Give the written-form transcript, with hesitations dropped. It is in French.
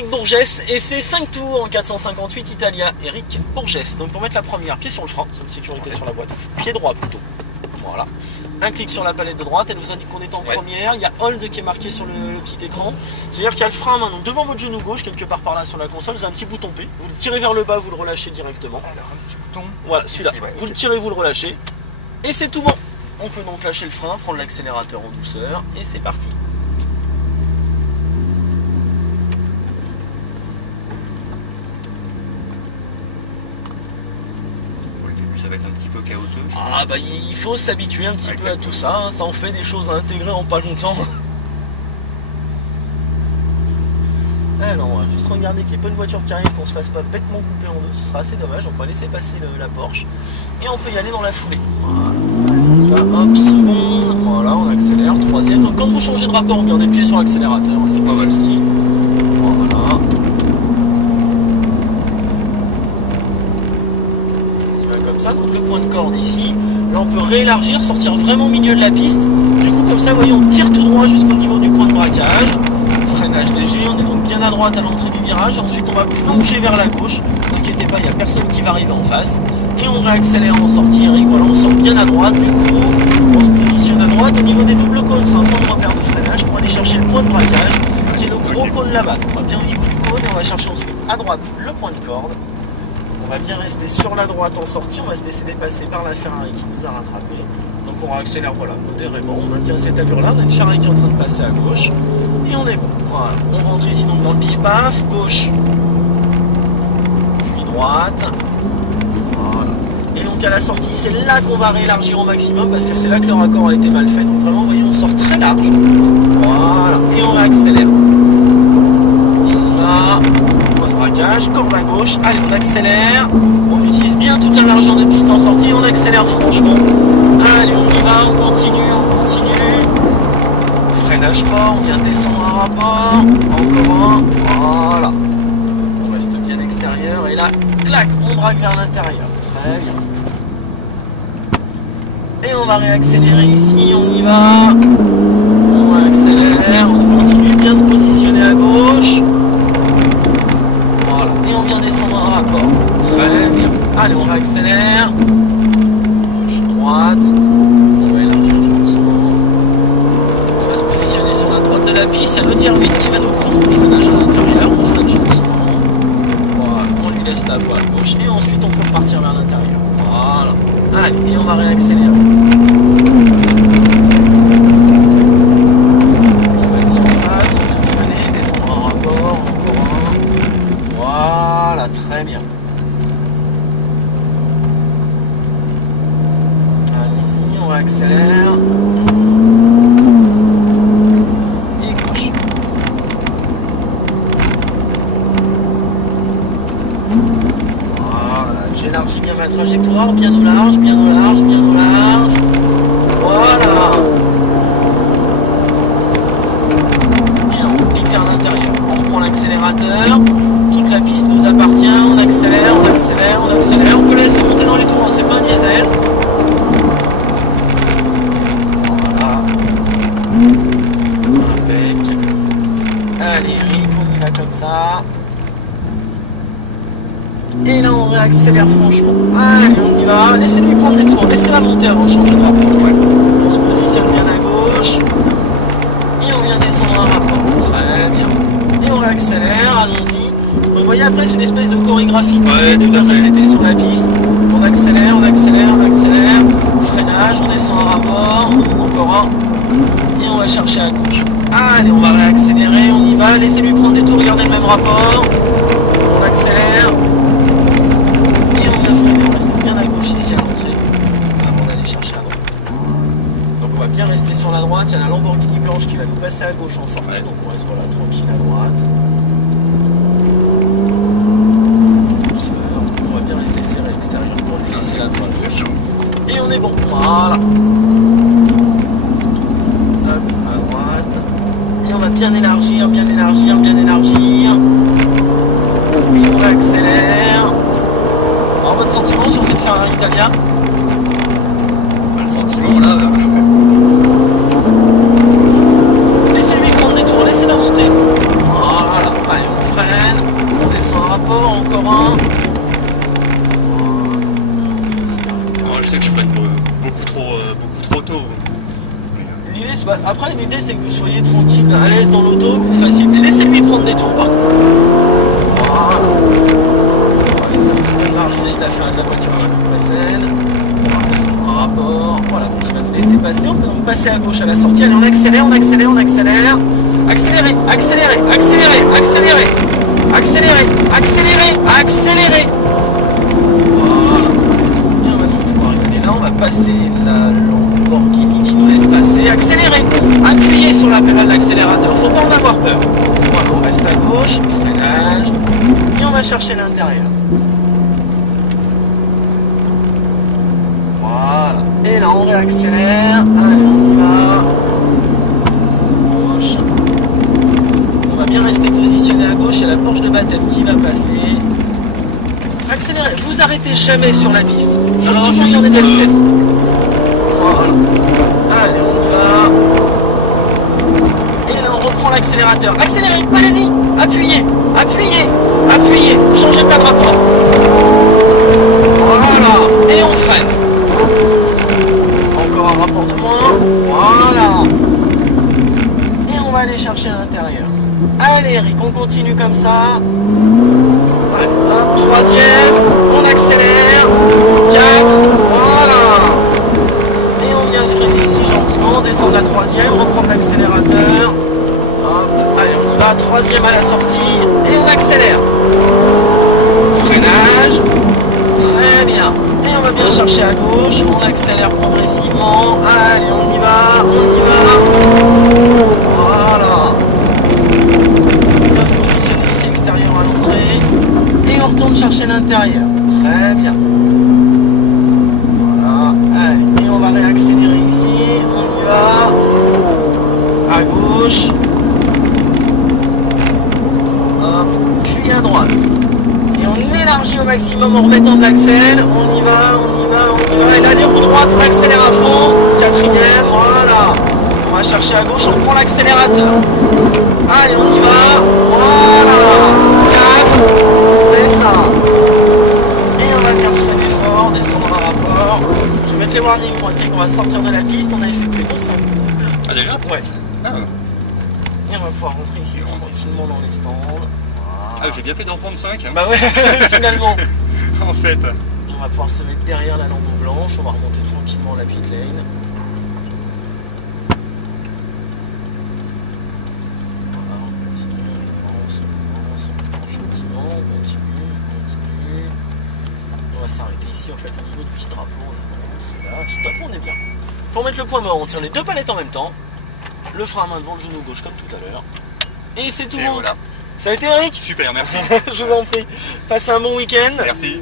Eric Bourgès et c'est 5 tours en 458 Italia. Eric Bourgès. Donc pour mettre la première, pied sur le frein, c'est une sécurité sur la boîte, pied droit plutôt. Voilà. Un clic sur la palette de droite, elle nous indique qu'on est en première. Il y a Hold qui est marqué sur le petit écran. C'est-à-dire qu'il y a le frein maintenant devant votre genou gauche, quelque part par là sur la console. Vous avez un petit bouton P. Vous le tirez vers le bas, vous le relâchez directement. Alors un petit bouton. Voilà, celui-là. Vous le tirez, vous le relâchez. Et c'est tout bon. On peut donc lâcher le frein, prendre l'accélérateur en douceur et c'est parti. Ça va être un petit peu chaotique. Ah bah il faut s'habituer un petit peu à tout ça, hein. Ça en fait des choses à intégrer en pas longtemps. Alors on va juste regarder qu'il n'y ait pas une voiture qui arrive, qu'on se fasse pas bêtement couper en deux, ce sera assez dommage, donc on va laisser passer la Porsche. Et on peut y aller dans la foulée. Voilà, on y va, hop, seconde, voilà, on accélère, troisième. Donc quand vous changez de rapport, on gardez le pied sur l'accélérateur, il n'y a pas de souci. Voilà. Ça, donc le point de corde ici, là on peut réélargir, sortir vraiment au milieu de la piste, du coup comme ça vous voyez on tire tout droit jusqu'au niveau du point de braquage, freinage léger, on est donc bien à droite à l'entrée du virage, ensuite on va plonger vers la gauche, ne vous inquiétez pas, il n'y a personne qui va arriver en face, et on réaccélère en sortie, Eric, voilà on sort bien à droite, du coup on se positionne à droite, au niveau des doubles cônes, c'est un point de repère de freinage pour aller chercher le point de braquage, qui est le gros cône là-bas, donc on va bien au niveau du cône, et on va chercher ensuite à droite le point de corde. On va bien rester sur la droite en sortie, on va se laisser dépasser par la Ferrari qui nous a rattrapé. Donc on réaccélère voilà, modérément, on maintient cette allure-là, on a une Ferrari qui est en train de passer à gauche, et on est bon. Voilà, on rentre ici donc dans le pif-paf, gauche, puis droite. Voilà. Et donc à la sortie, c'est là qu'on va réélargir au maximum, parce que c'est là que le raccord a été mal fait. Donc vraiment, vous voyez, on sort très large. Voilà, et on réaccélère. Là. Corde à gauche, allez on accélère, on utilise bien toute la largeur de piste en sortie, on accélère franchement, allez on y va, on continue, freinage fort, on vient descendre un rapport, encore un, voilà, on reste bien extérieur et là, clac, on braque vers l'intérieur, très bien, et on va réaccélérer ici, on y va, on accélère, on continue, bien se positionner à gauche. Et on vient descendre un rapport. Très bien. Allez, on réaccélère. Gauche, droite. On va élargir gentiment. On va se positionner sur la droite de la piste. Il y a l'Audi R8 qui va nous prendre le freinage à l'intérieur. On freine gentiment. Voilà. On lui laisse la voie à gauche. Et ensuite, on peut repartir vers l'intérieur. Voilà. Allez, et on va réaccélérer. On va ici en face. On va freiner, descendre un rapport. Encore un. Voilà, très bien. Allons-y, on accélère. Et gauche. Voilà, j'élargis bien ma trajectoire, bien au large, bien au large, bien au large. Voilà. Et là, on pique vers l'intérieur. On reprend l'accélérateur. Toute la piste nous appartient, on accélère, on accélère, on accélère. On peut laisser monter dans les tours, hein, c'est pas un diesel. Voilà. Impec. Allez, Eric, on y va comme ça. Et là, on réaccélère franchement. Allez, on y va. Laissez-lui prendre des tours, laissez-la monter avant de changer de rapport. On se positionne bien à gauche. Et on vient descendre un rapport. Très bien. Et on réaccélère, allons-y. Donc vous voyez après c'est une espèce de chorégraphie, c'est tout à fait sur la piste, on accélère, on accélère, on accélère, freinage, on descend un rapport, encore un, et on va chercher à gauche. Allez on va réaccélérer, on y va, laissez-lui prendre des tours, regardez le même rapport, on accélère, et on vient freiner, on reste bien à gauche ici à l'entrée, avant d'aller chercher à droite. Donc on va bien rester sur la droite, il y a la Lamborghini blanche qui va nous passer à gauche en sortie, donc on reste voilà, tranquille à droite. Laisser la droite gauche. Et on est bon. Voilà. Hop, à droite. Et on va bien élargir, bien élargir, bien élargir. On réaccélère. Alors votre sentiment sur cette Ferrari Italia? Le sentiment là. Laissez-lui prendre des tours, laissez-la monter. Voilà. Allez, on freine. rapport, encore un. Alors, je sais que je freine beaucoup trop tôt. Après l'idée c'est que vous soyez tranquille, à l'aise dans l'auto, que vous fassiez. Laissez-lui prendre des tours par contre. Voilà. Allez, ça petit peu de marge, il a fait de la voiture qui nous précède. Voilà, c'est un rapport. Voilà, donc il va nous laisser passer. On peut donc passer à gauche à la sortie. Allez, on accélère, on accélère, on accélère. Accélérez, accélérez, accélérez, accélérez. Accélérez, accélérez, accélérez. Voilà. Et on va donc pouvoir arriver là, on va passer la Lamborghini qui nous laisse passer. Accélérez, appuyez sur la pédale d'accélérateur, faut pas en avoir peur. Voilà, on reste à gauche, freinage, et on va chercher l'intérieur. Voilà, et là on réaccélère, allez on y va. Gauche. On va bien rester positionné à gauche, il y a la Porsche de baptême qui va passer. Accélérez, vous arrêtez jamais sur la piste, faut toujours garder de la vitesse. Voilà. Allez, on y va. Et là, on reprend l'accélérateur. Accélérez, allez-y. Appuyez, appuyez, appuyez. Changez pas de rapport. Voilà. Et on freine. Encore un rapport de moins. Voilà. Et on va aller chercher l'intérieur. Allez, Eric, on continue comme ça. Allez, hop, troisième. On accélère. 4. Voilà. Freiner ici gentiment, on descend de la troisième, reprendre l'accélérateur. Hop, allez on y va, troisième à la sortie et on accélère. Freinage, très bien. Et on va bien chercher à gauche, on accélère progressivement. Allez on y va, on y va. Voilà. On va se positionner ici extérieur à l'entrée et on retourne chercher l'intérieur. Très bien. Allez, et on va réaccélérer ici, on y va, à gauche, hop, puis à droite, et on élargit au maximum en remettant de l'accel, on y va, on y va, on y va, et là les roues droites, on accélère à fond, quatrième, voilà, on va chercher à gauche, on reprend l'accélérateur, allez on y va, voilà, 4, c'est ça, et on va bien freiner fort, descendre un rapport. Je vais mettre les warnings pointés qu'on va sortir de la piste, on a effectué nos 5 boucles. Ah déjà? Ouais. Ah. Et on va pouvoir rentrer ici tranquillement dans les stands. Voilà. Ah, j'ai bien fait d'en prendre 5. Hein. Bah ouais, finalement. En fait. On va pouvoir se mettre derrière la lampe blanche, on va remonter tranquillement la pit lane. Voilà, on continue, on avance gentiment, on continue. On va s'arrêter ici en fait au niveau du petit drapeau, on avance, là, stop, on est bien. Pour mettre le point mort, on tire les deux palettes en même temps. Le frein à main devant le genou gauche comme tout à l'heure. Et c'est tout bon. Voilà. Ça a été Eric? Super, merci. Je vous en prie. Passez un bon week-end. Merci.